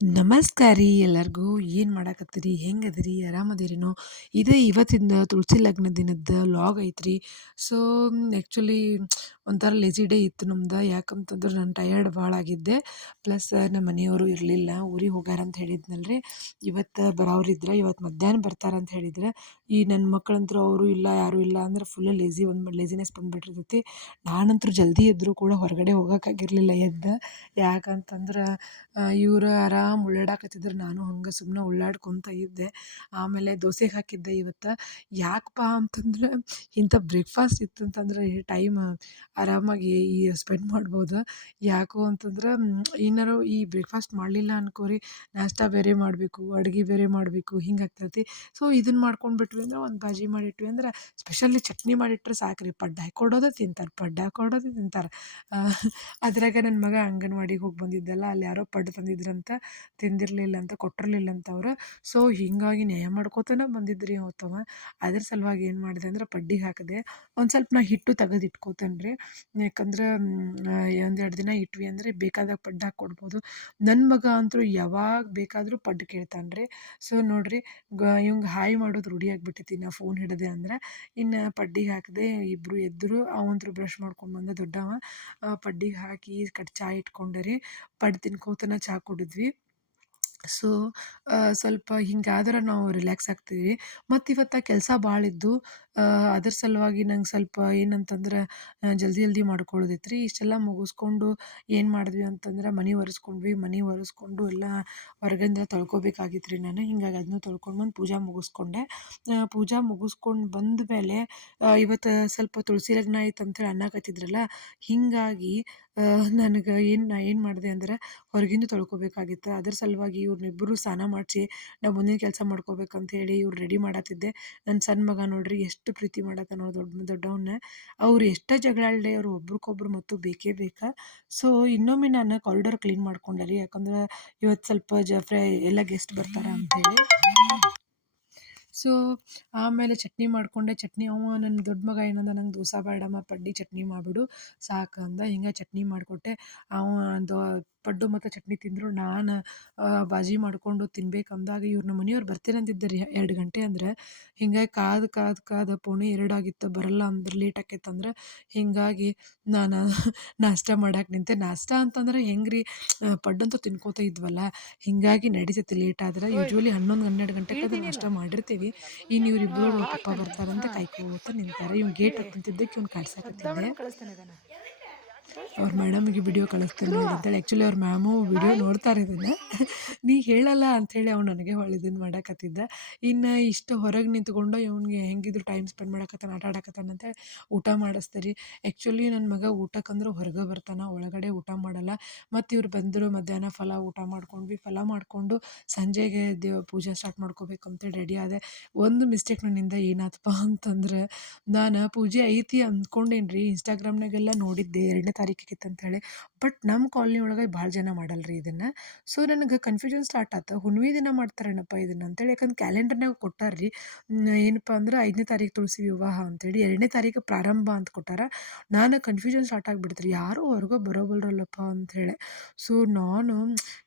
ನಮಸ್ಕಾರ ರೀ ಎಲ್ಲರಿಗೂ, ಏನು ಮಾಡಾಕತ್ತೀರಿ? ಹೆಂಗದಿರಿ? ಆರಾಮದಿರೇನೋ? ಇದೇ ಇವತ್ತಿಂದ ತುಳಸಿ ಲಗ್ನ ದಿನದ ಲಾಗ್ ಐತ್ರಿ. ಸೊ ಆ್ಯಕ್ಚುಲಿ ಒಂಥರ ಲೇಜಿ ಡೇ ಇತ್ತು ನಮ್ದು. ಯಾಕಂತಂದ್ರೆ ನಾನು ಟಯರ್ಡ್ ಭಾಳ ಆಗಿದ್ದೆ. ಪ್ಲಸ್ ನಮ್ಮ ಮನೆಯವರು ಇರಲಿಲ್ಲ. ಊರಿಗೆ ಹೋಗ್ಯಾರಂತ ಹೇಳಿದ್ನಲ್ಲ ರೀ ಇವತ್ತು ಬರೋರಿದ್ರೆ ಇವತ್ತು ಮಧ್ಯಾಹ್ನ ಬರ್ತಾರಂತ ಹೇಳಿದ್ರೆ. ಈ ನನ್ನ ಮಕ್ಕಳಂತೂ ಅವರು ಇಲ್ಲ, ಯಾರೂ ಇಲ್ಲ ಅಂದ್ರೆ ಫುಲ್ ಲೇಜಿ ಒಂದು ಲೇಜಿನೆಸ್ ಬಂದುಬಿಟ್ಟಿರ್ತೈತಿ. ನಾನಂತೂ ಜಲ್ದಿ ಎದ್ದರೂ ಕೂಡ ಹೊರಗಡೆ ಹೋಗೋಕ್ಕಾಗಿರಲಿಲ್ಲ ಎದ್ದು. ಯಾಕಂತಂದ್ರೆ ಇವ್ರು ಆರಾಮ್ ಉಳ್ಳಾಡಕತ್ತಿದ್ರು. ನಾನು ಹಂಗೆ ಸುಮ್ಮನೆ ಉಳ್ಳಾಡ್ಕೊತ ಇದ್ದೆ. ಆಮೇಲೆ ದೋಸೆಗೆ ಹಾಕಿದ್ದೆ ಇವತ್ತು. ಯಾಕಪ್ಪ ಅಂತಂದ್ರೆ, ಇಂಥ ಬ್ರೇಕ್ಫಾಸ್ಟ್ ಇತ್ತು ಅಂತಂದ್ರೆ ಈ ಟೈಮ್ ಆರಾಮಾಗಿ ಈ ಸ್ಪೆಂಡ್ ಮಾಡ್ಬೋದು. ಯಾಕೋ ಅಂತಂದ್ರೆ ಏನಾರು ಈ ಬ್ರೇಕ್ಫಾಸ್ಟ್ ಮಾಡಲಿಲ್ಲ ಅನ್ಕೋರಿ. ನಾಷ್ಟ ಬೇರೆ ಮಾಡಬೇಕು, ಅಡುಗೆ ಬೇರೆ ಮಾಡಬೇಕು, ಹಿಂಗೆ ಆಗ್ತೈತಿ. ಸೊ ಇದನ್ನು ಮಾಡ್ಕೊಂಡು ಬಿಟ್ವಿ ಅಂದ್ರೆ ಒಂದು ಬಾಜಿ ಮಾಡಿಟ್ವಿ ಅಂದ್ರೆ ಸ್ಪೆಷಲಿ ಚಟ್ನಿ ಮಾಡಿಟ್ರೆ ಸಾಕು ರೀ ಕೊಡೋದು ತಿಂತಾರ ತಿಂತಾರೆ ಪಡ್ಡು ಹಾಕ್ಕೊಡೋದೇ ತಿಂತಾರೆ ಅದ್ರಾಗ ನನ್ನ ಮಗ ಅಂಗನವಾಡಿಗೆ ಹೋಗಿ ಬಂದಿದ್ದಲ್ಲ, ಅಲ್ಲಿ ಯಾರೋ ಪಡ್ಡು ತಂದಿದ್ರಂತ, ತಿಂದಿರಲಿಲ್ಲ ಅಂತ, ಕೊಟ್ಟಿರಲಿಲ್ಲ ಅಂತ ಅವ್ರು. ಸೊ ಹೀಗಾಗಿ ನ್ಯಾಯ ಮಾಡ್ಕೋತನ ಬಂದಿದ್ರಿ ಅವತ್ತವ ಅದ್ರ ಸಲುವಾಗಿ ಏನು ಮಾಡಿದೆ ಅಂದ್ರೆ ಪಡ್ಡಿಗೆ ಹಾಕಿದೆ ಒಂದು ಸ್ವಲ್ಪ ನಾ ಹಿಟ್ಟು ತೆಗೆದು ಇಟ್ಕೋತೇನೆ ರೀ. ಯಾಕಂದ್ರೆ ಒಂದೆರಡು ದಿನ ಇಟ್ವಿ ಅಂದರೆ ಬೇಕಾದಾಗ ಪಡ್ಡು ಹಾಕ್ಕೊಡ್ಬೋದು ನನ್ನ ಮಗ ಅಂತೂ ಯಾವಾಗ ಬೇಕಾದರೂ ಪಡ್ಡು ಕೇಳ್ತಾನೆ ರೀ ಸೊ ನೋಡಿರಿ ಇವಂಗೆ ಹಾಯ್ ಮಾಡೋದು ರೂಢಿ ಆಗಿಬಿಟ್ಟೈತಿ ನಾ ಫೋನ್ ಹಿಡಿದೆ ಅಂದ್ರೆ ಇನ್ನು ಪಡ್ಡಿಗೆ ಹಾಕಿದೆ ಇಬ್ಬರು ಎದ್ದರು ಅವಂತೂ ಬ್ರಷ್ ಮಾಡ್ಕೊಂಡು ಬಂದ ದೊಡ್ಡವ. ಪಡ್ಡಿಗೆ ಹಾಕಿ ಕಟ್ ಚಾ ಇಟ್ಕೊಂಡೆ ರೀ ಪಡ್ ತಿನ್ಕೋತನ ಚಾ ಕುಡಿದ್ವಿ. ಸೊ ಸ್ವಲ್ಪ ಹಿಂಗಾದ್ರೆ ನಾವು ರಿಲ್ಯಾಕ್ಸ್ ಆಗ್ತೀವಿ ಮತ್ತು ಇವತ್ತು ಕೆಲಸ ಭಾಳ ಇದ್ದು ಅದ್ರ ಸಲುವಾಗಿ ನಂಗೆ ಸ್ವಲ್ಪ ಏನಂತಂದ್ರೆ ಜಲ್ದಿ ಜಲ್ದಿ ಮಾಡ್ಕೊಳ್ಳೋದಿತ್ತು ರೀ ಇಷ್ಟೆಲ್ಲ ಮುಗಿಸ್ಕೊಂಡು ಏನು ಮಾಡಿದ್ವಿ ಅಂತಂದ್ರೆ, ಮನೆ ಒರೆಸ್ಕೊಂಡ್ವಿ. ಮನೆ ಒರೆಸ್ಕೊಂಡು ಎಲ್ಲ ಹೊರಗಿಂದ ತೊಳ್ಕೊಬೇಕಾಗಿತ್ತು ರೀ ನಾನು. ಹಿಂಗಾಗಿ ಅದನ್ನು ತೊಳ್ಕೊಂಡು ಬಂದು ಪೂಜೆ ಮುಗಿಸ್ಕೊಂಡೆ. ಪೂಜೆ ಮುಗಿಸ್ಕೊಂಡು ಬಂದ ಮೇಲೆ ಇವತ್ತು ಸ್ವಲ್ಪ ತುಳಸಿ ಲಗ್ನ ಆಯ್ತು ಅಂತೇಳಿ ಅನ್ನಕತ್ತಿದ್ರಲ್ಲ ಹೀಗಾಗಿ ನನಗೆ ಏನು, ನಾ ಏನು ಮಾಡಿದೆ ಅಂದ್ರೆ, ಹೊರಗಿಂದ ತೊಳ್ಕೊಬೇಕಾಗಿತ್ತು. ಅದ್ರ ಸಲುವಾಗಿ ಇವ್ರನ್ನಿಬ್ಬರು ಸ್ನಾನ ಮಾಡಿಸಿ ನಾವು ಮುಂದಿನ ಕೆಲಸ ಮಾಡ್ಕೋಬೇಕಂತ ಹೇಳಿ ಇವ್ರು ರೆಡಿ ಮಾಡತ್ತಿದ್ದೆ. ನನ್ನ ಸಣ್ಣ ಮಗ ನೋಡಿರಿ, ಎಷ್ಟು ಪ್ರೀತಿ ಮಾಡತ್ತಾನ ದೊಡ್ಡ ದೊಡ್ಡವನ್ನ ಅವ್ರು ಎಷ್ಟೇ ಜಗಳ ಆಡಲಿ ಅವ್ರು ಒಬ್ರಿಗೊಬ್ರು ಮತ್ತು ಬೇಕೇ ಬೇಕಾ. ಸೊ ಇನ್ನೊಮ್ಮೆ ನಾನು ಕಾರಿಡಾರ್ ಕ್ಲೀನ್ ಮಾಡ್ಕೊಂಡೆ ರೀ ಯಾಕಂದ್ರೆ ಇವತ್ತು ಸ್ವಲ್ಪ ಜ ಎಲ್ಲ ಗೆಸ್ಟ್ ಬರ್ತಾರೆ ಅಂಥೇಳಿ. ಸೊ ಆಮೇಲೆ ಚಟ್ನಿ ಮಾಡಿಕೊಂಡೆ. ಚಟ್ನಿ ಅವ ನನ್ನ ದೊಡ್ಡ ಮಗ ಏನಂದ ನಂಗೆ ದೋಸೆ ಬೇಡಮ್ಮ ಪಡ್ಡಿ ಚಟ್ನಿ ಮಾಡಿಬಿಡು ಸಾಕು ಅಂದ. ಹಿಂಗೆ ಚಟ್ನಿ ಮಾಡಿಕೊಟ್ಟೆ. ಅವ ದೋ ಪಡ್ಡು ಮತ್ತು ಚಟ್ನಿ ತಿಂದರು. ನಾನು ಬಾಜಿ ಮಾಡಿಕೊಂಡು ತಿನ್ಬೇಕು ಅಂದಾಗ ಇವ್ರು ನಮ್ಮ ಮನೆಯವ್ರು ಬರ್ತೀನಿ ಅಂದಿದ್ದೆ ರೀ ಎರಡು ಗಂಟೆ ಅಂದ್ರೆ. ಹಿಂಗಾಗಿ ಕಾದು ಕಾದು ಕಾದು ಪೋಣಿ ಎರಡಾಗಿತ್ತು ಬರಲ್ಲ ಅಂದ್ರೆ ಲೇಟ್ ಆಕೈತಂದ್ರೆ ಹಿಂಗಾಗಿ ನಾನು ನಾಷ್ಟ ಮಾಡಕ್ಕೆ ನಿಂತೆ. ನಾಷ್ಟ ಅಂತಂದ್ರೆ ಹೆಂಗೆ ರೀ ಪಡ್ಡಂತೂ ತಿನ್ಕೋತ ಇದ್ವಲ್ಲ ಹಿಂಗಾಗಿ ನಡಿತೈತಿ ಲೇಟ್ ಆದ್ರೆ. ಯೂಶ್ವಲಿ ಹನ್ನೊಂದು ಹನ್ನೆರಡು ಗಂಟೆಗೆ ನಾಷ್ಟ ಮಾಡಿರ್ತೀವಿ. ಇನ್ನು ಇವ್ರಿಬ್ರು ಪಪ್ಪ ಬರ್ತಾರಂತ ಕಾಯ್ಕೋತ ನಿಂತಾರೆ. ಇವ್ನು ಗೇಟ್ ಹತ್ತಿದ್ದಕ್ಕೆ ಇವ್ನು ಕಾಡ್ಸಕತ್ತಿದ್ದೆ ಅವ್ರ ಮೇಡಮಿಗೆ ವಿಡಿಯೋ ಕಳಿಸ್ತೀನಿ ಅಂತೇಳಿ ಆ್ಯಕ್ಚುಲಿ ಅವ್ರ ಮ್ಯಾಮು ವಿಡಿಯೋ ನೋಡ್ತಾರೆ ಇದನ್ನು ನೀ ಹೇಳಲ್ಲ ಅಂಥೇಳಿ ಅವ್ನು ನನಗೆ ಹೊಳ್ಳಿ ಮಾಡಕತ್ತಿದ್ದ. ಇನ್ನು ಇಷ್ಟು ಹೊರಗೆ ನಿಂತ್ಕೊಂಡು ಇವ್ನಿಗೆ ಹೆಂಗಿದ್ರು ಟೈಮ್ ಸ್ಪೆಂಡ್ ಮಾಡಕತ್ತಾನ, ಆಟ ಆಡಕತ್ತಾನ ಅಂತೇಳಿ ಊಟ ಮಾಡಿಸ್ತೀರಿ. ಆ್ಯಕ್ಚುಲಿ ನನ್ನ ಮಗ ಊಟಕ್ಕಂದ್ರೆ ಹೊರಗೆ ಬರ್ತಾನೆ, ಒಳಗಡೆ ಊಟ ಮಾಡಲ್ಲ. ಮತ್ತು ಇವ್ರು ಬಂದರು ಮಧ್ಯಾಹ್ನ ಫಲ ಊಟ ಮಾಡ್ಕೊಂಡ್ವಿ. ಫಲ ಮಾಡಿಕೊಂಡು ಸಂಜೆಗೆ ದೇವ ಪೂಜೆ ಸ್ಟಾರ್ಟ್ ಮಾಡ್ಕೋಬೇಕು ಅಂತೇಳಿ ರೆಡಿ ಆದೆ. ಒಂದು ಮಿಸ್ಟೇಕ್ ನನ್ನಿಂದ ಏನಾತಪ್ಪ ಅಂತಂದ್ರೆ ನಾನು ಪೂಜೆ ಐತಿ ಅಂದ್ಕೊಂಡೇನಿ ರೀ ಇನ್ಸ್ಟಾಗ್ರಾಮ್ನಾಗೆಲ್ಲ ನೋಡಿದ್ದೆ. ಎರಡನೇ ತಾರೀಕಿಗೆ ಅಂತೇಳಿ. ಬಟ್ ನಮ್ಮ ಕಾಲ್ನಿ ಒಳಗೆ ಭಾಳ ಜನ ಮಾಡಲ್ಲ ರೀ ಇದನ್ನು. ಸೊ ನನಗೆ ಕನ್ಫ್ಯೂಷನ್ ಸ್ಟಾರ್ಟ್ ಆಯ್ತು ಹುಣ್ವಿ ದಿನ ಮಾಡ್ತಾರೇನಪ್ಪ ಇದನ್ನು ಅಂತೇಳಿ. ಯಾಕಂದ್ರೆ ಕ್ಯಾಲೆಂಡರ್ನಾಗ ಕೊಟ್ಟಾರ ರೀ ಏನಪ್ಪ ಅಂದ್ರೆ ಐದನೇ ತಾರೀಕು ತುಳಸಿ ವಿವಾಹ ಅಂತೇಳಿ, ಎರಡನೇ ತಾರೀಕು ಪ್ರಾರಂಭ ಅಂತ ಕೊಟ್ಟಾರ. ನಾನು ಕನ್ಫ್ಯೂಷನ್ ಸ್ಟಾರ್ಟ್ ಆಗಿಬಿಡ್ತು ರೀ. ಯಾರೂ ಹೊರಗೆ ಬರೋಬಲ್ರಲ್ಲಪ್ಪ ಅಂಥೇಳಿ ಸೊ ನಾನು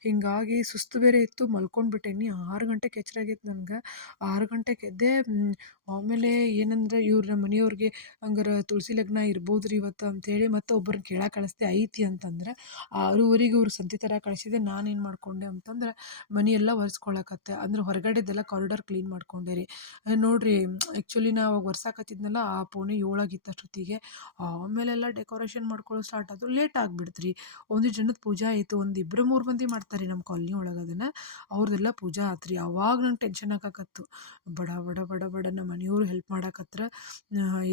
ಹೀಗಾಗಿ ಸುಸ್ತು ಬೇರೆ ಇತ್ತು. ಮಲ್ಕೊಂಡ್ಬಿಟ್ಟೇನಿ. ಆರು ಗಂಟೆಗೆ ಎಚ್ಚರಾಗಿತ್ತು ನನಗೆ. ಆರು ಗಂಟೆಗೆ ಎದ್ದೆ ಆಮೇಲೆ ಏನಂದ್ರೆ ಇವ್ರ ನಮ್ಮ ಮನೆಯವ್ರಿಗೆ ಹಂಗಾರೆ ತುಳಸಿ ಲಗ್ನ ಇರ್ಬೋದು ರೀ ಇವತ್ತು ಅಂತೇಳಿ ಮತ್ತೆ ಒಬ್ಬರನ್ನ ಕೇಳಕ್ಕೆ ಕಳಿಸ್ದೆ ಐತಿ ಅಂತಂದ್ರೆ ಆರೂವರೆಗೆ ಇವ್ರು ಸಂತೆ ಥರ ಕಳಿಸಿದೆ ನಾನೇನು ಮಾಡಿಕೊಂಡೆ ಅಂತಂದ್ರೆ ಮನೆಯೆಲ್ಲ ಒರೆಸ್ಕೊಳಕತ್ತೆ. ಅಂದ್ರೆ ಹೊರಗಡೆದೆಲ್ಲ ಕಾರಿಡಾರ್ ಕ್ಲೀನ್ ಮಾಡ್ಕೊಂಡೆ ರೀ. ನೋಡಿರಿ ಆ್ಯಕ್ಚುಲಿ ನಾ ಅವಾಗ ಒರ್ಸಾಕತ್ತಿದ್ನಲ್ಲ, ಆ ಪೋಣೆ ಏಳಾಗಿತ್ತು ಅಷ್ಟೊತ್ತಿಗೆ ಆಮೇಲೆಲ್ಲ ಡೆಕೋರೇಷನ್ ಮಾಡ್ಕೊಳ್ಳೋ ಸ್ಟಾರ್ಟ್ ಆದ್ರು ಲೇಟ್ ಆಗಿಬಿಡ್ತು ರೀ ಒಂದು ಜನದ ಪೂಜೆ ಆಯಿತು, ಒಂದು ಇಬ್ಬರು ಮೂರು ಮಂದಿ ಮಾಡ್ತಾರೆ ನಮ್ಮ ಕಾಲನಿ ಒಳಗೆ ಅದನ್ನು. ಅವ್ರದ್ದೆಲ್ಲ ಪೂಜಾ ಆತು ಅವಾಗ ನಂಗೆ ಟೆನ್ಷನ್ ಆಗಾಕತ್ತು. ಬಡ ಬಡ ಬಡ ಬಡ ನಮ್ಮ ಮನೆಯವ್ರು ಹೆಲ್ಪ್ ಮಾಡಕತ್ರ.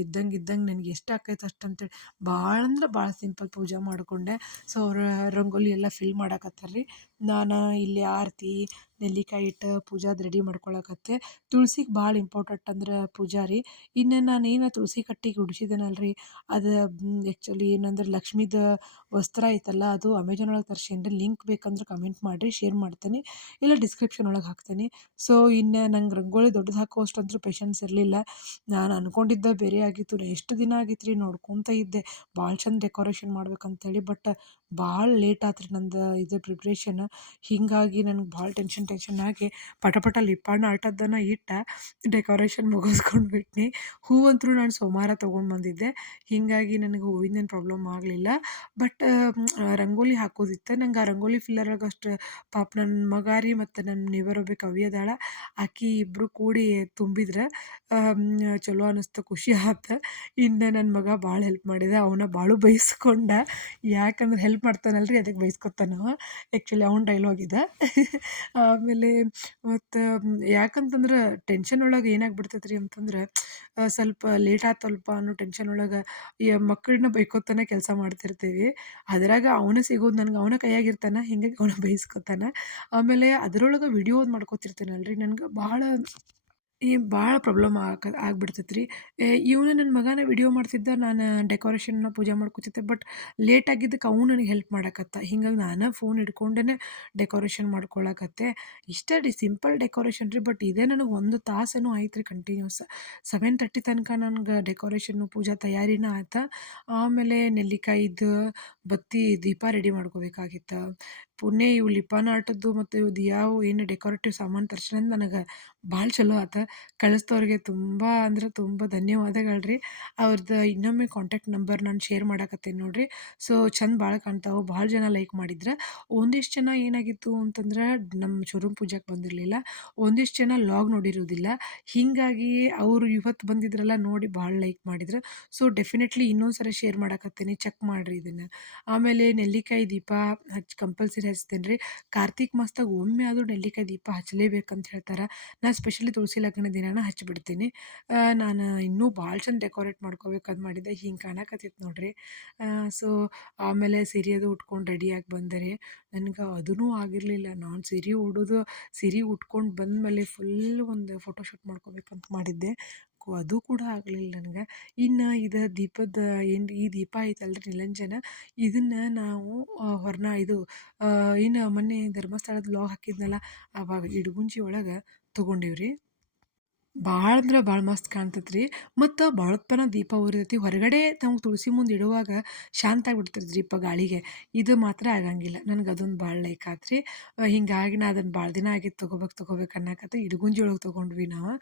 ಇದ್ದಂಗೆ ಇದ್ದಂಗೆ ನನಗೆ ಎಷ್ಟು ಆಕೈತೆ ಅಷ್ಟಂತೇಳಿ. ಭಾಳ ಅಂದ್ರೆ ಭಾಳ ಸಿಂಪಲ್ ಪೂಜೆ ಮಾಡಿಕೊಂಡೆ. ಸೊ ಅವ್ರು ರಂಗೋಲಿ ಎಲ್ಲ ಫಿಲ್ ಮಾಡಕತ್ತಾರ ರೀ ನಾನು ಇಲ್ಲಿ ಆರತಿ, ನೆಲ್ಲಿಕಾಯಿ ಇಟ್ಟು ಪೂಜಾದು ರೆಡಿ ಮಾಡ್ಕೊಳಕತ್ತೆ. ತುಳ್ಸಿಗೆ ಭಾಳ ಇಂಪಾರ್ಟೆಂಟ್ ಅಂದ್ರೆ ಪೂಜಾರಿ ಇನ್ನು ನಾನು ಏನು ತುಳಸಿ ಕಟ್ಟಿಗೆ ಉಡಿಸಿದೆನಲ್ಲ ರೀ ಅದು ಆ್ಯಕ್ಚುಲಿ ಏನಂದ್ರೆ ಲಕ್ಷ್ಮೀದು ವಸ್ತ್ರ ಐತಲ್ಲ, ಅದು ಅಮೆಝಾನ್ ಒಳಗೆ ತರ್ಸೇನಿ ಲಿಂಕ್ ಬೇಕಂದ್ರೆ ಕಮೆಂಟ್ ಮಾಡಿರಿ ಶೇರ್ ಮಾಡ್ತೀನಿ. ಇಲ್ಲ ಡಿಸ್ಕ್ರಿಪ್ಷನ್ ಒಳಗೆ ಹಾಕ್ತೀನಿ. ಸೊ ಇನ್ನು ನಂಗೆ ರಂಗೋಲಿ ದೊಡ್ಡದು ಅಂದ್ರೆ ಪೇಶನ್ಸ್ ಇರಲಿಲ್ಲ. ನಾನು ಅಂದ್ಕೊಂಡಿದ್ದ ಬೇರೆ ಆಗಿತ್ತು ಎಷ್ಟು ದಿನ ಆಗಿತ್ತು ರೀ ನೋಡ್ಕೊತ ಇದ್ದೆ. ಭಾಳ ಚಂದ ಡೆಕೋರೇಷನ್ ಮಾಡ್ಬೇಕಂತೇಳಿ ಬಟ್ ಭಾಳ ಲೇಟ್ ಆತ್ರಿ ರೀ ನಂದು ಇದು ಪ್ರಿಪ್ರೇಷನ್ ಹೀಗಾಗಿ ನನಗೆ ಭಾಳ ಟೆನ್ಷನ್ ಟೆನ್ಷನ್ ಆಗಿ ಪಟ ಪಟ ಲಿಪ್ಪಾಣ ಆಟದ್ದನ್ನು ಇಟ್ಟ ಡೆಕೋರೇಷನ್ ಮುಗಿಸ್ಕೊಂಡು ಬಿಟ್ನಿ. ಹೂವಂತೂ ನಾನು ಸೋಮವಾರ ತೊಗೊಂಡು ಬಂದಿದ್ದೆ. ಹೀಗಾಗಿ ನನಗೆ ಹೂವಿಂದೇನು ಪ್ರಾಬ್ಲಮ್ ಆಗಲಿಲ್ಲ. ಬಟ್ ರಂಗೋಲಿ ಹಾಕೋದಿತ್ತು. ನಂಗೆ ಆ ರಂಗೋಲಿ ಫಿಲ್ಲರ್ ಅಷ್ಟು ಪಾಪ ನನ್ನ ಮಗಾರಿ ಮತ್ತು ನನ್ನ ನೇಬರ್ ಕವಿಯದಾಳ ಅದಾಳ. ಆಕಿ ಇಬ್ಬರು ಕೂಡಿ ತುಂಬಿದ್ರೆ ಚಲೋ ಅನ್ನಿಸ್ತು ಖುಷಿ ಆಯ್ತು ಇನ್ನು ನನ್ನ ಮಗ ಭಾಳ ಹೆಲ್ಪ್ ಮಾಡಿದೆ. ಅವನ ಭಾಳ ಬೈಸ್ಕೊಂಡ. ಯಾಕಂದ್ರೆ ಹೆಲ್ಪ್ ಮಾಡ್ತಾನಲ್ರಿ, ಅದಕ್ಕೆ ಬೈಸ್ಕೊತಾನ. ಆ್ಯಕ್ಚುಲಿ ಅವ್ನ ಡೈಲಾಗ್ ಇದೆ. ಆಮೇಲೆ ಮತ್ತು ಯಾಕಂತಂದ್ರೆ ಟೆನ್ಷನ್ ಒಳಗೆ ಏನಾಗ್ಬಿಡ್ತೈತೆ ರೀ ಅಂತಂದ್ರೆ ಸ್ವಲ್ಪ ಲೇಟ್ ಆತಲ್ಪ ಅನ್ನೋ ಟೆನ್ಷನ್ ಒಳಗೆ ಈ ಮಕ್ಕಳನ್ನ ಬೈಕೋತಾನೆ ಕೆಲಸ ಮಾಡ್ತಿರ್ತೀವಿ. ಅದ್ರಾಗ ಅವನ ಸಿಗೋದು ನನಗೆ ಅವನ ಕೈಯಾಗಿರ್ತಾನೆ, ಹಿಂಗಾಗಿ ಅವನ ಬೈಸ್ಕೊತಾನೆ. ಆಮೇಲೆ ಅದರೊಳಗೆ ವಿಡಿಯೋ ಮಾಡ್ಕೋತಿರ್ತೀನಲ್ರಿ. ನನ್ಗೆ ಭಾಳ ಈ ಭಾಳ ಪ್ರಾಬ್ಲಮ್ ಆಗ ಆಗ್ಬಿಡ್ತೈತೆ ರೀ ಇವನು ನನ್ನ ಮಗನ ವಿಡಿಯೋ ಮಾಡ್ತಿದ್ದ, ನಾನು ಡೆಕೋರೇಷನ್ನ ಪೂಜೆ ಮಾಡ್ಕೊತಿದ್ದೆ ಬಟ್ ಲೇಟ್ ಆಗಿದ್ದಕ್ಕೆ ಅವ್ನು ನನಗೆ ಹೆಲ್ಪ್ ಮಾಡಕತ್ತ. ಹಿಂಗಾಗಿ ನಾನು ಫೋನ್ ಹಿಡ್ಕೊಂಡೇ ಡೆಕೋರೇಷನ್ ಮಾಡ್ಕೊಳಕತ್ತೆ. ಇಷ್ಟೇ ರೀ ಸಿಂಪಲ್ ಡೆಕೋರೇಷನ್ ರೀ ಬಟ್ ಇದೇ ನನಗೆ ಒಂದು ತಾಸೇನೂ ಆಯ್ತು ರೀ ಕಂಟಿನ್ಯೂಸ್ ಸೆವೆನ್ ತರ್ಟಿ ತನಕ ನನಗೆ ಡೆಕೋರೇಷನ್ನು ಪೂಜಾ ತಯಾರಿನ ಆಯ್ತು ಆಮೇಲೆ ನೆಲ್ಲಿಕಾಯಿದು, ಬತ್ತಿ, ದೀಪ ರೆಡಿ ಮಾಡ್ಕೋಬೇಕಾಗಿತ್ತು. ಪುಣ್ಯ ಇವು ಲಿಪಾನ ಆಟದ್ದು ಮತ್ತು ಇವ್ದು ಯಾವ ಏನು ಡೆಕೋರೇಟಿವ್ ಸಾಮಾನು ತರ್ಸಿನಂದು ನನಗೆ ಭಾಳ ಚಲೋ ಆತು. ಕಳಿಸ್ದವ್ರಿಗೆ ತುಂಬ ಅಂದ್ರೆ ತುಂಬ ಧನ್ಯವಾದಗಳು ರೀ ಅವ್ರದ್ದು ಇನ್ನೊಮ್ಮೆ ಕಾಂಟ್ಯಾಕ್ಟ್ ನಂಬರ್ ನಾನು ಶೇರ್ ಮಾಡಾಕತ್ತೇನೆ ನೋಡಿರಿ. ಸೊ ಚಂದ ಭಾಳ ಕಾಣ್ತಾವೆ, ಭಾಳ ಜನ ಲೈಕ್ ಮಾಡಿದ್ರೆ. ಒಂದಿಷ್ಟು ಜನ ಏನಾಗಿತ್ತು ಅಂತಂದ್ರೆ ನಮ್ಮ ಶೋರೂಮ್ ಪೂಜೆಗೆ ಬಂದಿರಲಿಲ್ಲ. ಒಂದಿಷ್ಟು ಜನ ಲಾಗ್ ನೋಡಿರೋದಿಲ್ಲ. ಹೀಗಾಗಿ ಅವರು ಇವತ್ತು ಬಂದಿದ್ರಲ್ಲ ನೋಡಿ ಭಾಳ ಲೈಕ್ ಮಾಡಿದ್ರು. ಸೊ ಡೆಫಿನೆಟ್ಲಿ ಇನ್ನೊಂದು ಸರಿ ಶೇರ್ ಮಾಡಾಕತ್ತೇನೆ ಚೆಕ್ ಮಾಡಿರಿ ಇದನ್ನು. ಆಮೇಲೆ ನೆಲ್ಲಿಕಾಯಿ ದೀಪ ಹಚ್ಚಿ ಕಂಪಲ್ಸರಿ ಹಚ್ತೇನೆ ರೀ ಕಾರ್ತಿಕ್ ಮಾಸದಾಗ ಒಮ್ಮೆ ಆದರೂ ನೆಲ್ಲಿಕಾಯಿ ದೀಪ ಹಚ್ಚಲೇಬೇಕಂತ ಹೇಳ್ತಾರೆ. ನಾನು ಸ್ಪೆಷಲಿ ತುಳಸಿ ಲಗ್ನ ದಿನಾನ ಹಚ್ಚಿಬಿಡ್ತೀನಿ ನಾನು ಇನ್ನೂ ಭಾಳ ಚಂದ ಡೆಕೋರೇಟ್ ಮಾಡ್ಕೋಬೇಕಂತ ಮಾಡಿದ್ದೆ ಹಿಂಗೆ ಕಾಣಕತ್ತಿತ್ತು ನೋಡಿರಿ. ಸೊ ಆಮೇಲೆ ಸೀರೆ ಅದು ಉಟ್ಕೊಂಡು ರೆಡಿಯಾಗಿ ಬಂದರೆ ನನಗೆ ಅದೂ ಆಗಿರಲಿಲ್ಲ. ನಾನು ಸೀರೆ ಉಡೋದು, ಸೀರೆ ಉಟ್ಕೊಂಡು ಬಂದಮೇಲೆ ಫುಲ್ ಒಂದು ಫೋಟೋಶೂಟ್ ಮಾಡ್ಕೋಬೇಕಂತ ಮಾಡಿದ್ದೆ. ಕು ಅದು ಕೂಡ ಆಗಲಿಲ್ಲ ನನಗೆ. ಇನ್ನು ಇದು ದೀಪದ ಏನು ಈ ದೀಪ ಐತಲ್ರಿ ನಿಲಂಜನ. ಇದನ್ನು ನಾವು ಹೊರ್ನ ಇದು ಏನು ಮೊನ್ನೆ ಧರ್ಮಸ್ಥಳದ ಲಾಗ್ ಹಾಕಿದ್ನಲ್ಲ ಆವಾಗ ಇಡಗುಂಜಿ ಒಳಗೆ ತೊಗೊಂಡೀವಿ ರೀ ಭಾಳ ಅಂದ್ರೆ ಭಾಳ ಮಸ್ತ್ ಕಾಣ್ತೈತೆ ರೀ ಮತ್ತು ಭಾಳೊತ್ತನ ದೀಪ ಉರಿತೈತಿ ಹೊರಗಡೆ ನಮ್ಗೆ ತುಳಸಿ ಮುಂದೆ ಇಡುವಾಗ ಶಾಂತ ಆಗಿಬಿಡ್ತೈತೆ ದೀಪ ಗಾಳಿಗೆ. ಇದು ಮಾತ್ರ ಆಗಂಗಿಲ್ಲ. ನನಗೆ ಅದೊಂದು ಭಾಳ ಲೈಕ್ ಆತು ರೀ ಹೀಗಾಗಿ ನಾ ಅದನ್ನು ಭಾಳ ದಿನ ಆಗಿತ್ತು ತೊಗೋಬೇಕು ತೊಗೋಬೇಕು ಅನ್ನಕತ್ತೆ. ಇಡಗುಂಜಿ ಒಳಗೆ ತೊಗೊಂಡ್ವಿ ನಾವು.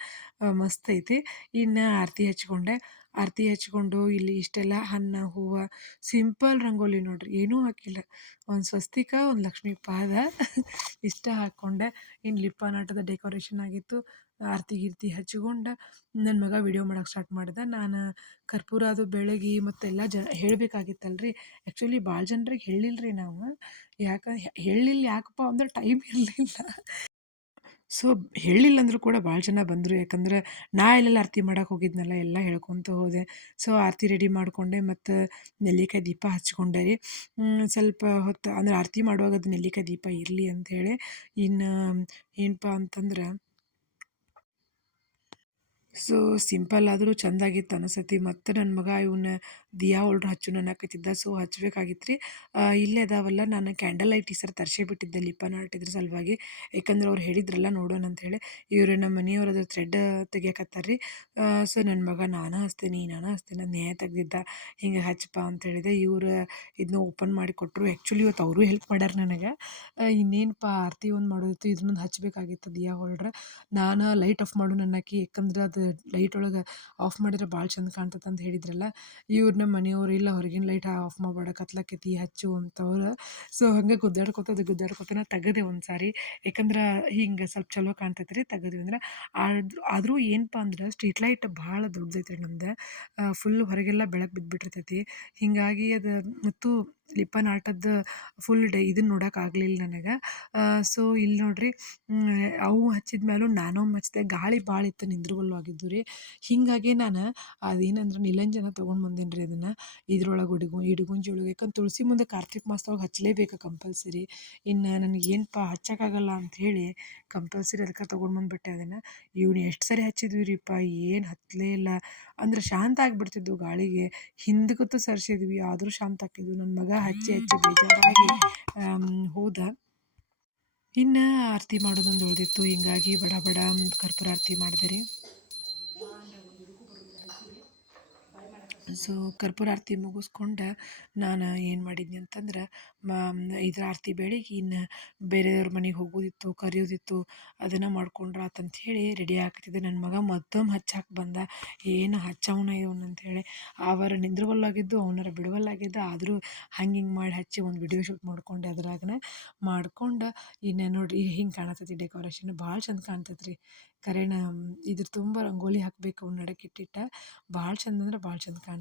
ಮಸ್ತ್ ಐತಿ. ಇನ್ನು ಆರತಿ ಹಚ್ಕೊಂಡೆ. ಆರತಿ ಹಚ್ಕೊಂಡು, ಇಲ್ಲಿ ಇಷ್ಟೆಲ್ಲ ಅನ್ನ, ಹೂವು, ಸಿಂಪಲ್ ರಂಗೋಲಿ ನೋಡಿರಿ. ಏನೂ ಹಾಕಿಲ್ಲ. ಒಂದು ಸ್ವಸ್ತಿಕ, ಒಂದು ಲಕ್ಷ್ಮೀ ಪಾದ ಇಷ್ಟ ಹಾಕ್ಕೊಂಡೆ ಇನ್ನು ಲಿಪ್ಪಾನಾಟದ ಡೆಕೋರೇಷನ್ ಆಗಿತ್ತು. ಆರತಿ ಗಿರ್ತಿ ಹಚ್ಕೊಂಡು ನನ್ನ ಮಗ ವಿಡಿಯೋ ಮಾಡೋಕೆ ಸ್ಟಾರ್ಟ್ ಮಾಡಿದ. ನಾನು ಕರ್ಪೂರ ಅದು ಬೆಳಗಿ ಮತ್ತೆಲ್ಲ ಜ ಹೇಳಬೇಕಾಗಿತ್ತಲ್ರಿ. ಆ್ಯಕ್ಚುಲಿ ಭಾಳ ಜನರಿಗೆ ರೀ ನಾವು. ಯಾಕೆ ಹೇಳಿಲ್ಲ ಯಾಕಪ್ಪ ಅಂದ್ರೆ ಟೈಮ್ ಇರಲಿಲ್ಲ. ಸೊ ಹೇಳಿಲ್ಲ ಅಂದರೂ ಕೂಡ ಭಾಳ ಜನ ಬಂದರು. ಯಾಕಂದ್ರೆ ನಾ ಎಲ್ಲೆಲ್ಲ ಆರತಿ ಮಾಡೋಕೆ ಹೋಗಿದ್ನಲ್ಲ, ಎಲ್ಲ ಹೇಳ್ಕೊತ ಹೋದೆ. ಸೊ ಆರತಿ ರೆಡಿ ಮಾಡಿಕೊಂಡೆ ಮತ್ತು ನೆಲ್ಲಿಕಾಯಿ ದೀಪ ಹಚ್ಕೊಂಡೆ ರೀ. ಸ್ವಲ್ಪ ಹೊತ್ತು ಅಂದ್ರೆ ಆರತಿ ಮಾಡುವಾಗ ಅದು ನೆಲ್ಲಿಕಾಯಿ ದೀಪ ಇರಲಿ ಅಂಥೇಳಿ ಇನ್ನು ಏನಪ್ಪ ಅಂತಂದ್ರೆ ಸೊ ಸಿಂಪಲ್ ಆದರೂ ಚೆಂದಾಗಿತ್ತು ಅನಿಸತಿ ಮತ್ತು ನನ್ನ ಮಗ ಇವನ್ನ ದಿಯಾ ಹೋಲ್ಡ್ರ್ ಹಚ್ಚು ಅನ್ನಕತ್ತಿದ್ದ ಸೊ ಹಚ್ಬೇಕಾಗಿತ್ತು ರೀ ಇಲ್ಲೇ ಅದಾವಲ್ಲ, ನಾನು ಕ್ಯಾಂಡಲ್ ಲೈಟ್ ಈ ಸರಿ ತರಿಸೇ ಬಿಟ್ಟಿದ್ದೆ ಲಿಪ್ಪನ ಆರ್ಟಿದ್ರ ಸಲುವಾಗಿ. ಯಾಕಂದ್ರೆ ಅವ್ರು ಹೇಳಿದ್ರಲ್ಲ, ನೋಡೋಣ ಅಂಥೇಳಿ ಇವರು ನಮ್ಮ ಮನೆಯವ್ರು ಅದು ಥ್ರೆಡ್ ತೆಗಿಯಕತ್ತಾರ್ರಿ ಸೊ ನನ್ನ ಮಗ ನಾನು ಹಚ್ತೀನಿ ನಾನು ಹಚ್ತೀನಿ ನ್ಯಾಯ ತೆಗ್ದಿದ್ದ. ಹಿಂಗೆ ಹಚ್ಚಪ್ಪ ಅಂತ ಹೇಳಿದೆ. ಇವರು ಇದನ್ನ ಓಪನ್ ಮಾಡಿ ಕೊಟ್ಟರು ಆ್ಯಕ್ಚುಲಿ ಇವತ್ತು ಅವರು ಹೆಲ್ಪ್ ಮಾಡ್ಯಾರ ನನಗೆ. ಇನ್ನೇನಪ್ಪ ಆರತಿ ಒಂದು ಮಾಡೋದಿತ್ತು ಇದನ್ನೊಂದು ಹಚ್ಚಬೇಕಾಗಿತ್ತು ದಿಯಾ ಹೋಲ್ಡ್ರ್ ನಾನು ಲೈಟ್ ಆಫ್ ಮಾಡು ನನ್ನಕ್ಕಿ ಯಾಕಂದ್ರೆ ಅದು ಲೈಟ್ ಒಳಗೆ ಆಫ್ ಮಾಡಿದ್ರೆ ಭಾಳ ಚಂದ ಕಾಣ್ತದೆ ಅಂತ ಹೇಳಿದ್ರಲ್ಲ. ಇವ್ರು ನಮ್ಮ ಮನೆಯವ್ರು, ಇಲ್ಲ, ಹೊರಗಿನ ಲೈಟ್ ಆಫ್ ಮಾಡಬೇಡ, ಕತ್ಲಾಕೈತಿ, ಹಚ್ಚು, ಅಂತವ್ರು. ಸೊ ಹಂಗೆ ಗುದ್ದಾಡ್ಕೊತ ಗುದ್ದಾಡ್ಕೊತನ ತೆಗದೆ ಒಂದು ಸಾರಿ ಯಾಕಂದ್ರೆ ಹಿಂಗೆ ಸ್ವಲ್ಪ ಚಲೋ ಕಾಣ್ತೈತೆ ರೀ ತೆಗದ್ವಿ ಅಂದ್ರೆ. ಆದ್ರೂ ಆದರೂ ಏನಪ್ಪ ಅಂದ್ರೆ ಸ್ಟ್ರೀಟ್ ಲೈಟ್ ಭಾಳ ದೊಡ್ಡದೈತೆ ರೀ ನಮ್ದು ಫುಲ್ ಹೊರಗೆಲ್ಲ ಬೆಳಕು ಬಿದ್ದುಬಿಟ್ಟಿರ್ತೈತಿ ಹೀಗಾಗಿ ಅದು, ಮತ್ತು ಲಿಪ್ಪನ್ ಆಟದ ಫುಲ್ ಡೇ ಇದನ್ನು ನೋಡೋಕೆ ಆಗಲಿಲ್ಲ ನನಗೆ. ಸೊ ಇಲ್ಲಿ ನೋಡಿರಿ ಅವು ಹಚ್ಚಿದ ಮೇಲೂ ನಾನು ಹಚ್ಚಿದೆ ಗಾಳಿ ಭಾಳ ಇತ್ತು, ನಿಂದ್ರಗಲ್ಲು ಆಗಿದ್ದು ರೀ. ಹೀಗಾಗಿ ನಾನು ಅದೇನಂದ್ರೆ ನಿಲಂಜನ ತೊಗೊಂಡು ಬಂದೇನಿ ರೀ ಅದನ್ನು. ಇದ್ರೊಳಗೆ ಹುಡುಗು ಇಡಗುಂಜಿ ಒಳಗೆ ಯಾಕಂದ್ರೆ ತುಳಸಿ ಮುಂದೆ ಕಾರ್ತಿಕ ಮಾಸದೊಳಗೆ ಹಚ್ಚಲೇಬೇಕು ಕಂಪಲ್ಸರಿ. ಇನ್ನು ನನಗೆ ಏನಪ್ಪ ಹಚ್ಚೋಕ್ಕಾಗಲ್ಲ ಅಂಥೇಳಿ ಕಂಪಲ್ಸರಿ ಅದಕ್ಕೆ ತೊಗೊಂಡು ಬಂದುಬಿಟ್ಟೆ ಅದನ್ನು. ಇವ್ನು ಎಷ್ಟು ಸರಿ ಹಚ್ಚಿದ್ವಿ ರೀಪ್ಪ ಏನು ಹತ್ತಲೇ ಇಲ್ಲ. ಅಂದ್ರೆ ಶಾಂತ ಆಗಿಬಿಡ್ತಿದ್ವು ಗಾಳಿಗೆ. ಹಿಂದಕ್ಕೂ ಸರಿಸಿದ್ವಿ, ಆದರೂ ಶಾಂತ ಆಗ್ತಿದ್ವು. ನನ್ನ ಮಗ ಹಚ್ಚಿ ಹಚ್ಚಿ ಬೇಜಾರಾಗಿ ಹೋದ. ಇನ್ನು ಆರತಿ ಮಾಡೋದೊಂದು ಉಳಿದಿತ್ತು. ಹಿಂಗಾಗಿ ಬಡ ಬಡ ಕರ್ಪೂರ ಆರತಿ ಮಾಡಿದೆ ರೀ. ಸೊ ಕರ್ಪೂರ ಆರತಿ ಮುಗಿಸ್ಕೊಂಡು ನಾನು ಏನು ಮಾಡಿದ್ನಿ ಅಂತಂದ್ರೆ, ಮಾ, ಇದ್ರ ಆರತಿ ಬೆಳಿಗ್ಗೆ ಇನ್ನು ಬೇರೆಯವ್ರ ಮನೆಗೆ ಹೋಗೋದಿತ್ತು, ಕರೆಯೋದಿತ್ತು, ಅದನ್ನು ಮಾಡ್ಕೊಂಡ್ರೆ ಆತಂತ ಹೇಳಿ ರೆಡಿ ಆಗ್ತಿದ್ದೆ. ನನ್ನ ಮಗ ಮತ್ತೊಮ್ಮೆ ಹಚ್ಚಾಕೆ ಬಂದ. ಏನು ಹಚ್ಚವನ ಇವನು ಅಂಥೇಳಿ ಅವರ ನಿಂದ್ರವಲ್ಲಾಗಿದ್ದು ಅವನರ ಬಿಡುವಲ್ಲಾಗಿದ್ದ, ಆದರೂ ಹಂಗೆ ಹಿಂಗೆ ಮಾಡಿ ಹಚ್ಚಿ ಒಂದು ವಿಡಿಯೋ ಶೂಟ್ ಮಾಡ್ಕೊಂಡು ಅದ್ರಾಗನ. ಮಾಡ್ಕೊಂಡು ಇನ್ನು ನೋಡಿರಿ ಹಿಂಗೆ ಕಾಣತೈತಿ ಡೆಕೋರೇಷನ್ ಭಾಳ ಚಂದ ಕಾಣ್ತೈತೆ ರೀ ಕರೆನ, ಇದ್ರ ತುಂಬ ರಂಗೋಲಿ ಹಾಕಬೇಕು ನಡಕ್ಕೆ ಇಟ್ಟಿಟ್ಟ. ಭಾಳ ಚಂದ ಅಂದ್ರೆ ಭಾಳ ಚಂದ ಕಾಣ್ತೈತಿ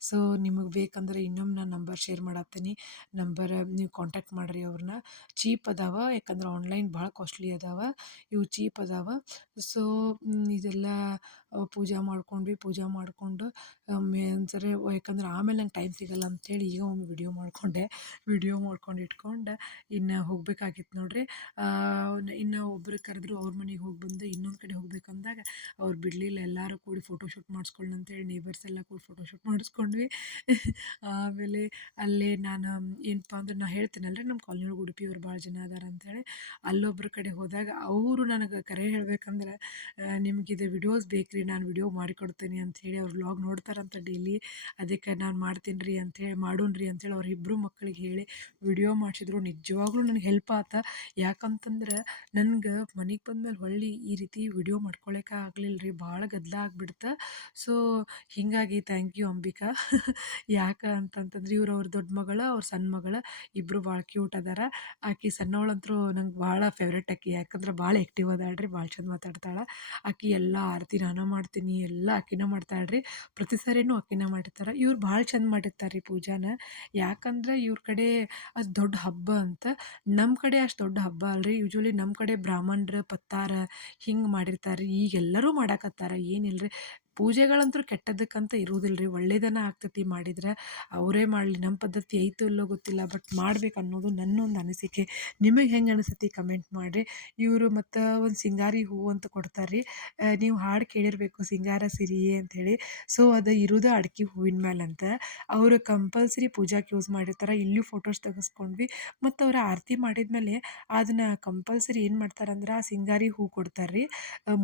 ಸೊ ನಿಮಗೆ ಬೇಕಂದ್ರೆ ಇನ್ನೊಮ್ಮೆ ನಾನು ನಂಬರ್ ಶೇರ್ ಮಾಡತ್ತೀನಿ ನಂಬರ್ ನೀವು ಕಾಂಟ್ಯಾಕ್ಟ್ ಮಾಡಿರಿ ಅವ್ರನ್ನ. ಚೀಪ್ ಅದಾವ, ಯಾಕಂದ್ರೆ ಆನ್ಲೈನ್ ಭಾಳ ಕಾಸ್ಟ್ಲಿ ಅದಾವ. ಇವು ಚೀಪ್ ಅದಾವ. ಸೊ ಇದೆಲ್ಲ ಪೂಜೆ ಮಾಡ್ಕೊಂಡ್ವಿ, ಪೂಜೆ ಮಾಡಿಕೊಂಡು ಒಂದ್ಸರಿ ಯಾಕಂದ್ರೆ ಆಮೇಲೆ ನಂಗೆ ಟೈಮ್ ಸಿಗಲ್ಲ ಅಂಥೇಳಿ ಈಗ ಒಂದು ವಿಡಿಯೋ ಮಾಡಿಕೊಂಡೆ ವಿಡಿಯೋ ಮಾಡ್ಕೊಂಡು ಇಟ್ಕೊಂಡು ಇನ್ನು ಹೋಗ್ಬೇಕಾಗಿತ್ತು ನೋಡಿರಿ. ಇನ್ನು ಒಬ್ರು ಕರೆದ್ರು ಅವ್ರ ಮನೆಗೆ ಹೋಗಿ ಬಂದು ಇನ್ನೊಂದು ಕಡೆ ಹೋಗ್ಬೇಕಂದಾಗ ಅವ್ರು ಬಿಡಲಿಲ್ಲ, ಎಲ್ಲರೂ ಕೂಡಿ ಫೋಟೋಶೂಟ್ ಮಾಡಿಸ್ಕೊಳ್ಳೋಣ ಅಂತೇಳಿ ನೇಬರ್ಸ್ ಎಲ್ಲ ಕೂಡಿ ಫೋಟೋಶೂಟ್ ಮಾಡಿಸ್ಕೊಂಡ್ವಿ. ಆಮೇಲೆ ಅಲ್ಲೇ ನಾನು, ಏನಪ್ಪ ಅಂದ್ರೆ ನಾ ಹೇಳ್ತೀನಲ್ಲ ನಮ್ಮ ಕಾಲೋನಿ ಒಳಗೆ ಉಡುಪಿಯವ್ರು ಭಾಳ ಜನ ಅದಾರ ಅಂತೇಳಿ. ಅಲ್ಲೊಬ್ಬರ ಕಡೆ ಹೋದಾಗ ಅವರು ನನಗೆ ಕರೆ ಹೇಳ್ಬೇಕಂದ್ರೆ ನಿಮ್ಗೆ ಇದು ವಿಡಿಯೋಸ್ ಬೇಕ್ರಿ ನಾನು ವಿಡಿಯೋ ಮಾಡಿಕೊಡ್ತೀನಿ ಅಂಥೇಳಿ ಅವ್ರು ವ್ಲಾಗ್ ನೋಡ್ತಾರಂತ ಡೈಲಿ ಅದಕ್ಕೆ ನಾನು ಮಾಡ್ತೀನಿ ರೀ ಅಂಥೇಳಿ ಮಾಡೋಣ ರೀ ಅಂಥೇಳಿ ಅವ್ರ ಇಬ್ಬರು ಮಕ್ಕಳಿಗೆ ಹೇಳಿ ವಿಡಿಯೋ ಮಾಡಿಸಿದ್ರು. ನಿಜವಾಗ್ಲೂ ನನಗೆ ಹೆಲ್ಪ್ ಆತ. ಯಾಕಂತಂದ್ರೆ ನನ್ಗೆ ಮನೆಗೆ ಬಂದ್ಮೇಲೆ ಹೊಳ್ಳಿ ಈ ರೀತಿ ವಿಡಿಯೋ ಮಾಡ್ಕೊಳಕ್ಕೆ ಆಗಲಿಲ್ಲ ರೀ ಭಾಳ ಗದ್ದಲ ಆಗಿಬಿಡ್ತು. ಸೊ ಹೀಗಾಗಿ ಥ್ಯಾಂಕ್ ಯು ಅಂಬಿಕಾ. ಯಾಕೆ ಅಂತಂತಂದ್ರೆ ಇವ್ರು ಅವ್ರ ದೊಡ್ಡ ಮಗಳ, ಅವ್ರ ಸಣ್ಣ ಮಗಳ ಇಬ್ಬರು ಭಾಳ ಕ್ಯೂಟ್ ಅದಾರ. ಆಕಿ ಸಣ್ಣವಳಂತೂ ನಂಗೆ ಭಾಳ ಫೇವ್ರೇಟ್ ಆಕಿ. ಯಾಕಂದ್ರೆ ಭಾಳ ಆ್ಯಕ್ಟಿವ್ ರೀ ಭಾಳ ಚಂದ ಮಾತಾಡ್ತಾಳೆ. ಆಕಿ ಎಲ್ಲ ಆರತಿ ನಾನು ಮಾಡ್ತೀನಿ, ಎಲ್ಲ ಅಕ್ಕಿನ ಮಾಡ್ತಾಳೆ ರೀ ಪ್ರತಿ ಸಾರಿನೂ ಅಕ್ಕಿನ ಮಾಡಿರ್ತಾರೆ. ಇವ್ರು ಭಾಳ ಚಂದ ಮಾಡಿರ್ತಾರೆ ರೀ ಪೂಜಾನ. ಯಾಕಂದ್ರೆ ಇವ್ರ ಕಡೆ ಅದು ದೊಡ್ಡ ಹಬ್ಬ ಅಂತ ನಮ್ಮ ಕಡೆ ಅಷ್ಟು ದೊಡ್ಡ ಹಬ್ಬ ಅಲ್ರಿ. ಯೂಶ್ವಲಿ ನಮ್ಮ ಕಡೆ ಬ್ರಾಹ್ಮಣರು ಪತ್ತಾರ ಹಿಂಗೆ ಮಾಡಿರ್ತಾರೆ ಈಗ ಎಲ್ಲರೂ ಮಾಡಾಕತ್ತಾರ. ಏನಿಲ್ಲ ರೀ ಪೂಜೆಗಳಂತೂ ಕೆಟ್ಟದಕ್ಕಂತ ಇರುವುದಿಲ್ಲ ರೀ ಒಳ್ಳೇದನ್ನ ಆಗ್ತೈತಿ ಮಾಡಿದ್ರೆ ಅವರೇ ಮಾಡಲಿ. ನಮ್ಮ ಪದ್ಧತಿ ಐತೋ ಇಲ್ಲೋ ಗೊತ್ತಿಲ್ಲ, ಬಟ್ ಮಾಡ್ಬೇಕು ಅನ್ನೋದು ನನ್ನ ಒಂದು ಅನಿಸಿಕೆ. ನಿಮಗೆ ಹೆಂಗೆ ಅನಿಸತಿ ಕಮೆಂಟ್ ಮಾಡಿರಿ. ಇವರು ಮತ್ತು ಒಂದು ಸಿಂಗಾರಿ ಹೂವು ಅಂತ ಕೊಡ್ತಾರೆ ರೀ ನೀವು ಹಾಡು ಕೇಳಿರಬೇಕು, ಸಿಂಗಾರ ಸಿರಿಯೇ ಅಂಥೇಳಿ ಸೊ, ಅದು ಇರೋದು ಅಡ್ಕೆ ಹೂವಿನ ಮೇಲೆ ಅಂತ ಅವರು ಕಂಪಲ್ಸರಿ ಪೂಜಾಕ್ಕೆ ಯೂಸ್ ಮಾಡಿರ್ತಾರೆ. ಇಲ್ಲಿಯೂ ಫೋಟೋಸ್ ತೆಗೆಸ್ಕೊಂಡ್ವಿ. ಮತ್ತು ಅವರ ಆರತಿ ಮಾಡಿದ ಮೇಲೆ ಅದನ್ನು ಕಂಪಲ್ಸರಿ ಏನು ಮಾಡ್ತಾರಂದ್ರೆ ಆ ಸಿಂಗಾರಿ ಹೂ ಕೊಡ್ತಾರೆ ರೀ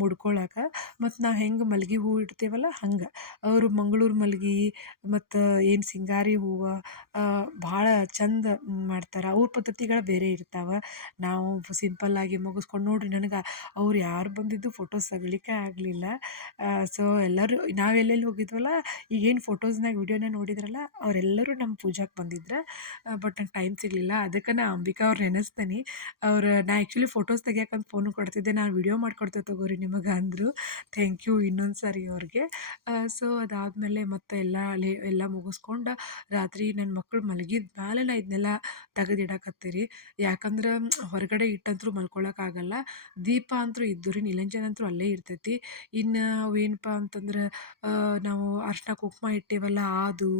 ಮುಡ್ಕೊಳಕ್ಕೆ ಮತ್ತು ನಾವು ಹೆಂಗೆ ಮಲ್ಗೆ ಹೂ ಇಡ್ತೇವಲ್ಲ ಹಂಗೆ. ಅವರು ಮಂಗಳೂರು ಮಲ್ಗೆ ಮತ್ತು ಏನು ಸಿಂಗಾರಿ ಹೂವು ಭಾಳ ಚಂದ ಮಾಡ್ತಾರೆ. ಅವ್ರ ಪದ್ಧತಿಗಳು ಬೇರೆ ಇರ್ತಾವೆ. ನಾವು ಸಿಂಪಲ್ಲಾಗಿ ಮುಗಿಸ್ಕೊಂಡು ನೋಡ್ರಿ ನನಗೆ ಅವ್ರು ಯಾರು ಬಂದಿದ್ದು ಫೋಟೋಸ್ ತಗಲಿಕ್ಕೆ ಆಗಲಿಲ್ಲ. ಸೊ ಎಲ್ಲರೂ ನಾವು ಎಲ್ಲೆಲ್ಲಿ ಹೋಗಿದ್ವಲ್ಲ, ಈಗೇನು ಫೋಟೋಸ್ನಾಗ ವಿಡಿಯೋನ ನೋಡಿದ್ರಲ್ಲ, ಅವರೆಲ್ಲರೂ ನಮ್ಮ ಪೂಜಾಕ್ಕೆ ಬಂದಿದ್ರು. ಬಟ್ ನಂಗೆ ಟೈಮ್ ಸಿಗಲಿಲ್ಲ. ಅದಕ್ಕೆ ನಾ ಅಂಬಿಕಾ ಅವ್ರು ನೆನೆಸ್ತೀನಿ. ಅವ್ರು, ನಾ ಆ್ಯಕ್ಚುಲಿ ಫೋಟೋಸ್ ತೆಗಿಯಕ್ಕಂತ ಫೋನು ಕೊಡ್ತಿದ್ದೆ. ನಾನು ವಿಡಿಯೋ ಮಾಡ್ಕೊಡ್ತೇವೆ ತಗೋರಿ ನಿಮಗೆ ಅಂದರು. ಥ್ಯಾಂಕ್ ಯು ಇನ್ನೊಂದು ಸಾರಿ ಅವ್ರಿಗೆ. ಸೊ ಅದಾದಮೇಲೆ ಮತ್ತೆ ಎಲ್ಲ ಲೇ, ಎಲ್ಲ ಮುಗಿಸ್ಕೊಂಡು ರಾತ್ರಿ ನನ್ನ ಮಕ್ಕಳು ಮಲಗಿದ ಮೇಲೆ ನಾ ಇದನ್ನೆಲ್ಲ ತೆಗೆದಿಡಕತ್ತೀರಿ. ಯಾಕಂದ್ರೆ ಹೊರಗಡೆ ಇಟ್ಟಂತೂ ಮಲ್ಕೊಳ್ಳೋಕ್ಕಾಗಲ್ಲ ದೀಪ ಅಂತೂ ಇದ್ದು ರೀ ನಿಲಂಜನ ಅಂತೂ ಅಲ್ಲೇ ಇರ್ತೈತಿ. ಇನ್ನು ಅವು ಏನಪ್ಪ ಅಂತಂದ್ರೆ ನಾವು ಅರ್ಶಿನ ಕುಂಕುಮ ಇಟ್ಟೇವಲ್ಲ ಅದು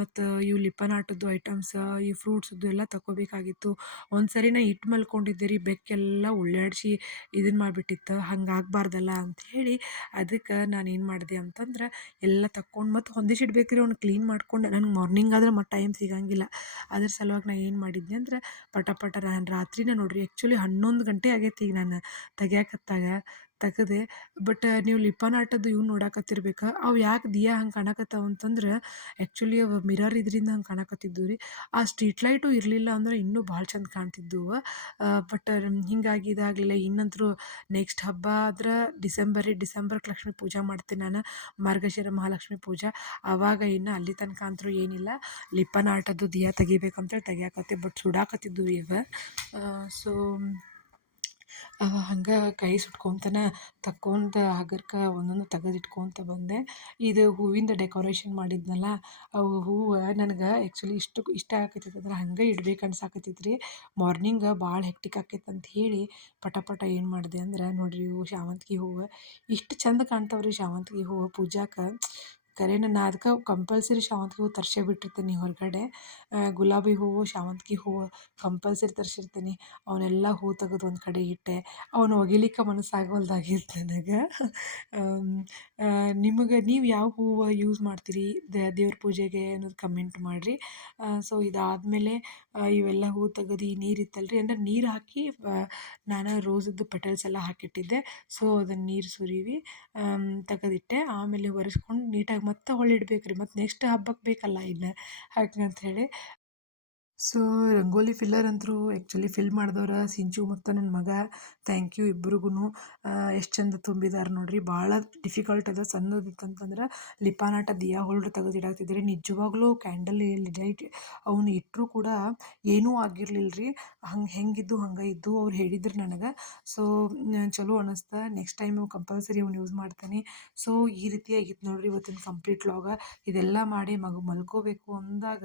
ಮತ್ತು ಇವು ಲಿಪ್ಪನಾಟದ್ದು ಐಟಮ್ಸ್, ಈ ಫ್ರೂಟ್ಸದ್ದು ಎಲ್ಲ ತಗೋಬೇಕಾಗಿತ್ತು ಒಂದು ಸರಿ ನಾ ಇಟ್ಟು ಮಲ್ಕೊಂಡಿದ್ದೆ ರೀ ಬೆಕ್ಕೆಲ್ಲ ಉಳ್ಳಾಡ್ಸಿ ಇದನ್ನು ಮಾಡಿಬಿಟ್ಟಿತ್ತು. ಹಂಗೆ ಆಗಬಾರ್ದಲ್ಲ ಅಂಥೇಳಿ ಅದಕ್ಕೆ ನಾನು ಏನು ಮಾಡಿದೆ ಅಂತಂದ್ರೆ ಎಲ್ಲ ತಕ್ಕೊಂಡು ಮತ್ತು ಹೊಂದಿಸಿಡ್ಬೇಕು ರೀ ಅವ್ನ ಕ್ಲೀನ್ ಮಾಡ್ಕೊಂಡು. ನನಗೆ ಮಾರ್ನಿಂಗ್ ಆದ್ರೆ ಮತ್ತು ಟೈಮ್ ಸಿಗಂಗಿಲ್ಲ. ಅದ್ರ ಸಲುವಾಗಿ ನಾ ಏನು ಮಾಡಿದ್ನಿ ಅಂದ್ರೆ ಪಟ ಪಟ ನಾನು ರಾತ್ರಿನೇ ನೋಡಿರಿ ಆ್ಯಕ್ಚುಲಿ ಹನ್ನೊಂದು ಗಂಟೆ ಆಗೈತಿ ಈಗ ನಾನು ತೆಗ್ಯಾಕತ್ತಾಗ ತೆಗೆದೆ. ಬಟ್, ನೀವು ಲಿಪ್ಪನ್ ಆರ್ಟದ್ದು ಇವು ನೋಡಾಕತ್ತಿರ್ಬೇಕು? ಅವು ಯಾಕೆ ದಿಯಾ ಹಂಗೆ ಕಾಣಕತ್ತಾವ ಅಂತಂದ್ರೆ ಆ್ಯಕ್ಚುಲಿ ಅವು ಮಿರರ್ ಇದರಿಂದ ಹಂಗೆ ಕಾಣಕತ್ತಿದ್ದು ರೀ. ಆ ಸ್ಟ್ರೀಟ್ ಲೈಟು ಇರಲಿಲ್ಲ ಅಂದ್ರೆ ಇನ್ನೂ ಭಾಳ ಚಂದ ಕಾಣ್ತಿದ್ದವು. ಬಟ್, ಹಿಂಗಾಗಿ ಇದಾಗಲಿಲ್ಲ. ಇನ್ನಂತೂ ನೆಕ್ಸ್ಟ್ ಹಬ್ಬ ಆದ್ರೆ ಡಿಸೆಂಬರ್ ಡಿಸೆಂಬರ್ಗೆ ಲಕ್ಷ್ಮೀ ಪೂಜೆ ಮಾಡ್ತೀನಿ ನಾನು. ಮಾರ್ಗಶಿರ ಮಹಾಲಕ್ಷ್ಮಿ ಪೂಜೆ. ಆವಾಗ ಇನ್ನು ಅಲ್ಲಿ ತನಕ ಅಂತರೂ ಏನಿಲ್ಲ. ಲಿಪ್ಪನ್ ಆಟದ್ದು ದಿಯಾ ತೆಗಿಬೇಕಂತೇಳಿ ತೆಗಿಯಾಕತ್ತೆ, ಬಟ್ ಸುಡಾಕತ್ತಿದ್ದು ಇವ. ಸೊ ಹಂಗೆ ಕೈ ಸುಟ್ಕೊತನ ತಕ್ಕೊಂತ ಹಗರ್ಕ ಒಂದೊಂದು ತೆಗೆದು ಇಟ್ಕೊಂತ ಬಂದೆ. ಇದು ಹೂವಿಂದ ಡೆಕೋರೇಷನ್ ಮಾಡಿದ್ನಲ್ಲ ಅವು ಹೂವು ನನಗೆ ಆ್ಯಕ್ಚುಲಿ ಇಷ್ಟು, ಇಷ್ಟ ಆಗಕತ್ತಿತ್ತು ಅಂದ್ರೆ ಹಂಗೆ ಇಡ್ಬೇಕು ಅನ್ಸಾಕತ್ತೈತೆ ರೀ ಮಾರ್ನಿಂಗ್ ಭಾಳ ಹೆಕ್ಟಿಕ್ ಆಕೈತೆ ಅಂತ ಹೇಳಿ ಪಟ ಪಟ ಏನು ಮಾಡಿದೆ ಅಂದ್ರೆ ನೋಡಿರಿ ಇವು ಶಾವಂತಿಗೆ ಹೂವು, ಇಷ್ಟು ಚಂದ ಕಾಣ್ತಾವೆ ರೀ ಶಾವಂತಿಗೆ ಹೂವು ಪೂಜಾಕ್ಕೆ ಕರೇನ ನಾನು ಅದಕ್ಕೆ ಕಂಪಲ್ಸರಿ ಶಾವಂತಿಗೆ ಹೂವು ತರಿಸೇ ಬಿಟ್ಟಿರ್ತೀನಿ ಹೊರಗಡೆ. ಗುಲಾಬಿ ಹೂವು ಶಾವಂತಿಗೆ ಹೂವು ಕಂಪಲ್ಸರಿ ತರಿಸಿರ್ತೀನಿ. ಅವನ್ನೆಲ್ಲ ಹೂ ತೆಗೆದು ಒಂದು ಕಡೆ ಇಟ್ಟೆ. ಅವನು ಒಗಿಲಿಕ್ಕೆ ಮನಸ್ಸಾಗವಲ್ದಾಗಿತ್ತು ನನಗೆ. ನಿಮಗೆ ನೀವು ಯಾವ ಹೂವು ಯೂಸ್ ಮಾಡ್ತೀರಿ? ದೇವ್ರ ಪೂಜೆಗೆ ಅನ್ನೋದು ಕಮೆಂಟ್ ಮಾಡಿರಿ. ಸೊ ಇದಾದಮೇಲೆ ಇವೆಲ್ಲ ಹೂ ತೆಗೆದು ಈ ನೀರು ಇತ್ತಲ್ಲ ರೀ ಅಂದ್ರೆ ನೀರು ಹಾಕಿ ನಾನು ರೋಸದ್ದು ಪೆಟಲ್ಸ್ ಎಲ್ಲ ಹಾಕಿಟ್ಟಿದ್ದೆ. ಸೊ ಅದನ್ನು ನೀರು ಸುರಿವಿ ತೆಗೆದಿಟ್ಟೆ. ಆಮೇಲೆ ಒರೆಸ್ಕೊಂಡು ನೀಟಾಗಿ ಮತ್ತೆ ಹೊಳ್ಳಿ ಇಡ್ಬೇಕು ರೀ ಮತ್ತು ನೆಕ್ಸ್ಟ್ ಹಬ್ಬಕ್ಕೆ ಬೇಕಲ್ಲ ಇನ್ನು. ಹಾಗಂತ ಹೇಳಿ. ಸೊ, ರಂಗೋಲಿ ಫಿಲ್ಲರ್ ಅಂತೂ ಆ್ಯಕ್ಚುಲಿ ಫಿಲ್ ಮಾಡಿದವ್ರ ಸಿಂಚು ಮತ್ತು ನನ್ನ ಮಗ. ಥ್ಯಾಂಕ್ ಯು ಇಬ್ರಿಗೂ ಎಷ್ಟು ಚಂದ ತುಂಬಿದಾರೆ ನೋಡಿರಿ. ಭಾಳ ಡಿಫಿಕಲ್ಟ್ ಅದ. ಸಣ್ಣದಿತ್ತಂತಂದ್ರೆ ಲಿಪಾನಾಟ ದಿಯಾ ಹೋಲ್ಡ್ರ್ ತೆಗೆದು ಇಡಾಕ್ತಿದ್ರಿ. ನಿಜವಾಗ್ಲೂ ಕ್ಯಾಂಡಲ್ ಲೈಟ್ ಅವನು ಇಟ್ಟರೂ ಕೂಡ ಏನೂ ಆಗಿರಲಿಲ್ಲ ರೀ ಹಂಗೆ ಹೆಂಗಿದ್ದು, ಹಂಗೆ ಇದ್ದು ಅವ್ರು ಹೇಳಿದ್ರು ನನಗೆ. ಸೊ ಚಲೋ ಅನ್ನಿಸ್ತ ನೆಕ್ಸ್ಟ್ ಟೈಮ್ ಕಂಪಲ್ಸರಿ ಅವ್ನು ಯೂಸ್ ಮಾಡ್ತೀನಿ. ಸೊ, ಈ ರೀತಿಯಾಗಿತ್ತು ನೋಡ್ರಿ ಇವತ್ತಿನ ಕಂಪ್ಲೀಟ್ ಲಾಗ ಇದೆಲ್ಲ ಮಾಡಿ ಮಗು ಮಲ್ಕೋಬೇಕು ಅಂದಾಗ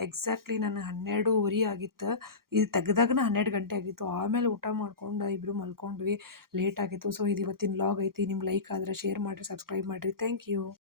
ಎಕ್ಸಾಕ್ಟ್ಲಿ ನನಗೆ ಹನ್ನೆರಡೂವರೆ ಆಗಿತ್ತು. ಇದು ತೆಗ್ದಾಗನ ಹನ್ನೆರಡು ಗಂಟೆ ಆಗಿತ್ತು. ಆಮೇಲೆ ಊಟ ಮಾಡ್ಕೊಂಡು ಇಬ್ಬರು ಮಲ್ಕೊಂಡ್ವಿ. ಲೇಟ್ ಆಗಿತ್ತು. ಸೊ ಇದು ಇವತ್ತಿನ ವ್ಲಾಗ್ ಐತಿ. ನಿಮ್ಗೆ ಲೈಕ್ ಆದರೆ ಶೇರ್ ಮಾಡಿರಿ ಸಬ್ಸ್ಕ್ರೈಬ್ ಮಾಡಿರಿ. Thank you